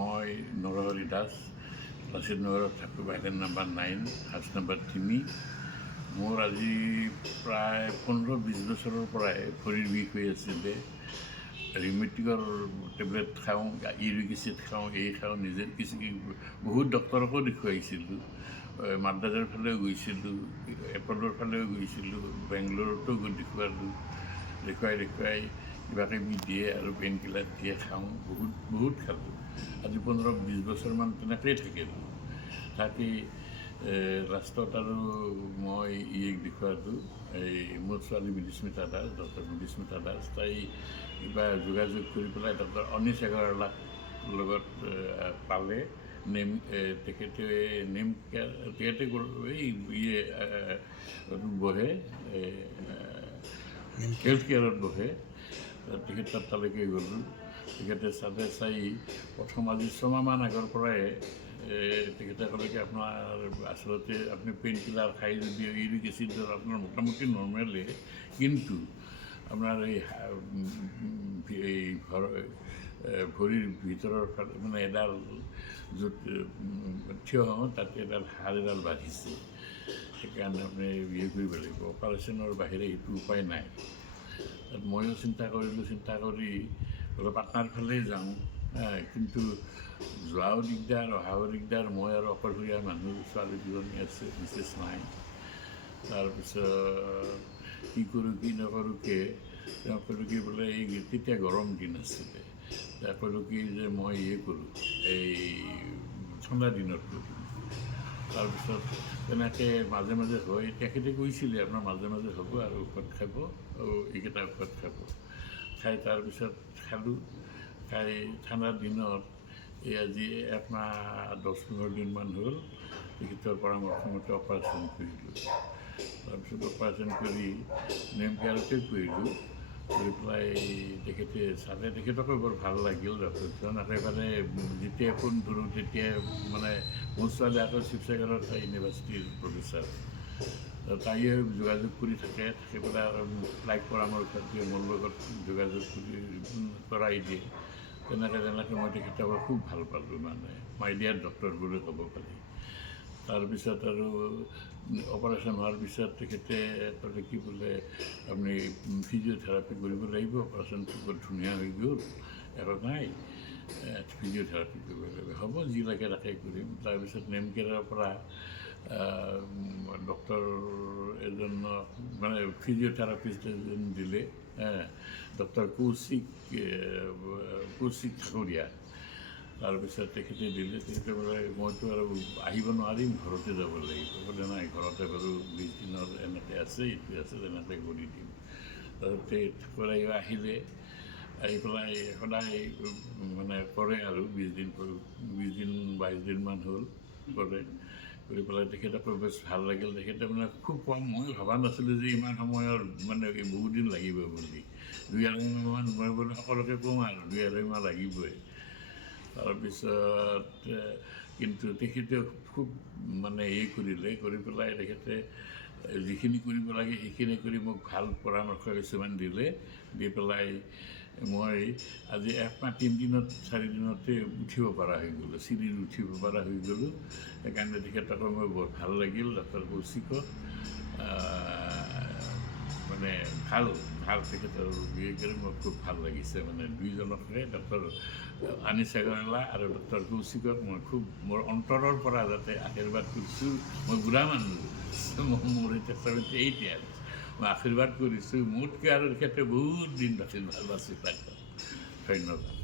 মই নৰহৰি দাস, লাচিত নগৰত থাকোঁ, বাইলেন নাম্বাৰ 9, হাউচ নাম্বাৰ 3। মোৰ আজি প্ৰায় 15-20 বছৰৰ পৰাই ভৰিৰ বিষ হৈ আছিলে। ৰিমেটিকৰ টেবলেট খাওঁ, ইউৰিক এচিড খাওঁ, এই খাওঁ, নিজে কিছু বহুত ডক্তৰকো দেখুৱাইছিলোঁ। মাদ্ৰাজৰ ফালেও গৈছিলোঁ, এপলৰ ফালেও গৈছিলোঁ, বেংগলোৰতো দেখুৱাই কিবাকিবি দিয়ে আৰু পেইন কিলাৰ দিয়ে খাওঁ, বহুত খালোঁ। আজি 15-20 বছৰমান তেনেকৈয়ে থাকিলোঁ। থাকি লাষ্টত আৰু মই দেখুৱালোঁ, মোৰ ছোৱালী বিদুস্মিতা দাস, ডক্টৰ বিদুস্মিতা দাস। তাই কিবা যোগাযোগ কৰি পেলাই ডক্টৰ অনিশ আগৰৱালাক লগত পালে। তেখেতে বহে, হেল্থ কেয়াৰত বহে। তেখেতৰ তালৈকে গ'লোঁ। তেখেতে চাই প্ৰথম আজি 6 মাহমান আগৰ পৰাই তেখেতে ক'লে কি আপোনাৰ আচলতে আপুনি পেইন কিলাৰ খাই যদিও ইউৰিক এচিডৰ আপোনাৰ মোটামুটি নৰ্মেলে, কিন্তু আপোনাৰ ভৰিৰ ভিতৰৰ ফালে মানে এডাল য'ত থিয় হওঁ তাতে এডাল হাড় এডাল বাঢ়িছে। সেইকাৰণে আপুনি কৰিব লাগিব, অপাৰেশ্যনৰ বাহিৰে সেইটো উপায় নাই। তাত ময়ো চিন্তা কৰি অলপ পাটনাৰ ফালেই যাওঁ, কিন্তু যোৱাও দিগদাৰ, অহাও দিগদাৰ। মই আৰু অকলশৰীয়া মানুহ, ছোৱালী দুজনী আছে, মিছেছ নাই। তাৰপিছত কি কৰোঁ কি নকৰোঁকৈ তেওঁ ক'লোঁ কি বোলে তেতিয়া গৰম দিন আছিলে। ক'লোঁ কি যে মই কৰোঁ, ঠাণ্ডা দিনত কৰিম। তাৰপিছত তেনেকৈ মাজে মাজে হয়। তেখেতে কৈছিলে আপোনাৰ মাজে মাজে হ'ব আৰু ঔষধ খাব, এইকেইটা ঔষধ খাই তাৰপিছত খালোঁ। খাই ঠাণ্ডাৰ দিনত আজি আপোনাৰ 10-15 দিনমান হ'ল তেখেতৰ পৰামৰ্শমতে অপাৰেশ্যন কৰিলোঁ। তাৰপিছত অপাৰেশ্যন কৰি নেম কেয়াৰতে কৰিলোঁ। কৰি পেলাই তেখেতে চালে, তেখেতকো বৰ ভাল লাগিল। ডক্টৰজন একেবাৰে যেতিয়া ফোন ধৰোঁ তেতিয়া মানে মোৰ ছোৱালী আকৌ শিৱসাগৰত ইউনিভাৰ্চিটিৰ প্ৰফেচাৰ, তাইয়ে যোগাযোগ কৰি থাকি পেলাই আৰু লাইক পৰামৰ্শ দিয়ে, মোৰ লগত যোগাযোগ কৰাই দিয়ে। তেনেকৈ মই তেখেতক খুব ভাল পালোঁ, মানে মাই ডিয়াৰ ডক্টৰ বুলি ক'ব পাৰি। তাৰপিছত আৰু অপাৰেশ্যন হোৱাৰ পিছত তেখেতে ক'লে কি বোলে আপুনি ফিজিঅ'থেৰাপি কৰিব লাগিব, অপাৰেশ্যনটো বৰ ধুনীয়া হৈ গ'ল, একো নাই, ফিজিঅ'থেৰাপি কৰিব লাগিব। হ'ব, যি লাগে তাকে কৰিম। তাৰপিছত নেম কেয়াৰৰ পৰা ডক্টৰ এজনক মানে ফিজিঅ'থেৰাপিষ্ট এজন দিলে, ডক্টৰ কৌশিক ঠাকুৰীয়া। তাৰপিছত তেখেতে দিলে। তেখেতে বোলে মইতো আৰু আহিব নোৱাৰিম, ঘৰতে যাব লাগিব। বোলে নাই, ঘৰতে বাৰু 20 দিনৰ এনেকৈ আছে, এইটো আছে, তেনেকৈ কৰি দিম। তাৰপিছতে ঠাকুৰীয়া আহিলে, আহি পেলাই সদায় মানে কৰে আৰু 20-22 দিনমান হ'ল কৰে। কৰি পেলাই তেখেতকো বেছ ভাল লাগিল। তেখেতে মানে খুব কম, মই ভবা নাছিলোঁ যে ইমান সময়ৰ মানে বহুত দিন লাগিব বুলি। 2-2.5 মাহমান মই বোলে সকলোকে কওঁ আৰু 2-2.5 মাহ লাগিবই। তাৰপিছত কিন্তু তেখেতে খুব মানে কৰিলে, কৰি পেলাই তেখেতে যিখিনি কৰিব লাগে সেইখিনি কৰি মোক ভাল পৰামৰ্শ কিছুমান দিলে। দি পেলাই মই আজি 1 মাহ 3 দিনত 4 দিনতে উঠিব পৰা হৈ গ'লোঁ, চিৰিত উঠিব পৰা হৈ গ'লোঁ। সেইকাৰণে তেখেতকো মোৰ বৰ ভাল লাগিল, ডক্টৰ কৌশিকক। মানে ভাল তেখেতৰ কৰি মোৰ খুব ভাল লাগিছে। মানে দুইজনকে, ডক্টৰ অনিশ আগৰৱালা আৰু ডক্টৰ কৌশিকক মই খুব মোৰ অন্তৰৰ পৰা যাতে আশীৰ্বাদ কৰিছোঁ। মই বুঢ়া মানুহ, মোৰ এতিয়া 78 ইয়াৰ, মই আশীৰ্বাদ কৰিছোঁ মোতকৈ আৰু তেখেতে বহুত দিন বাচি থাকক। ধন্যবাদ।